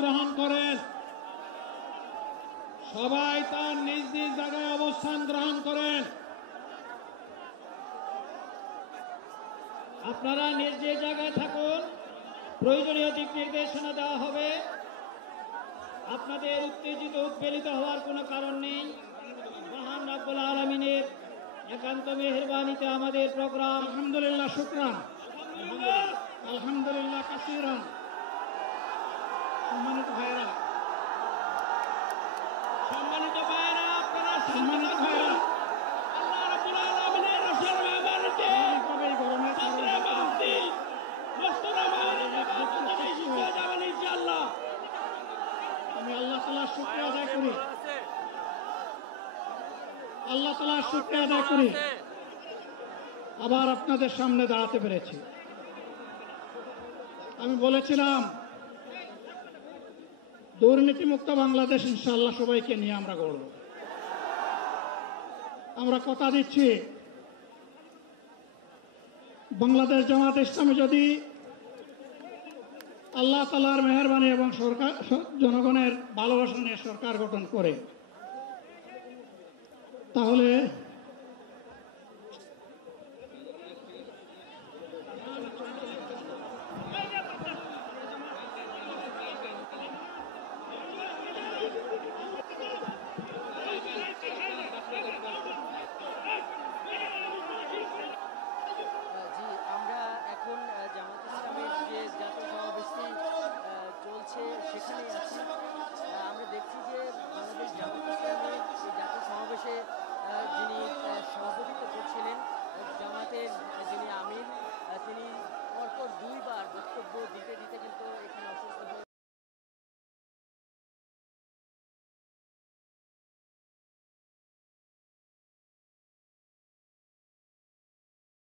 গ্রহণ করেন। সবাই তার নিজ নিজ জায়গায় অবস্থান গ্রহণ করেন। আপনারা নিজ নিজ জায়গায় থাকুন। প্রয়োজনীয় দিক নির্দেশনা দেওয়া হবে। আপনাদের উত্তেজিত উৎপীড়িত হওয়ার কোনো কারণ নেই। মহান রব্বুল আলামিনের একান্ত মেহেরবানিতে আমাদের প্রোগ্রাম আলহামদুলিল্লাহ শুকরান আলহামদুলিল্লাহ কাসীরান। সম্মানিত ভাইরা, আপনারা সম্মানিত ভাইরা, আল্লাহ রাব্বুল আলামিনের রসুল মেহমানিতে গরমে ছাত্রে মাহফিল মস্তরা মাহফিলে বাতনে শিখে যাবেন ইনশাআল্লাহ। আমি আল্লাহ তাআলার শুকরিয়া আদায় করি। আল্লাহ তাআলার শুকরিয়া আদায় করি আবার আপনাদের সামনে দাঁড়াতে পেরেছি। আমি বলেছিলাম দুর্নীতিমুক্ত বাংলাদেশ ইনশাআল্লাহ সবাইকে নিয়ে আমরা গড়ব। আমরা কথা দিচ্ছি বাংলাদেশ জামাত ইসলামী যদি আল্লাহ তাআলার মেহেরবানি এবং সরকার জনগণের ভালোবাসা নিয়ে সরকার গঠন করে, তাহলে সেখানে আছি। আমরা দেখছি যে বাংলাদেশ জামাত ইসলামের এই জাতীয় সমাবেশে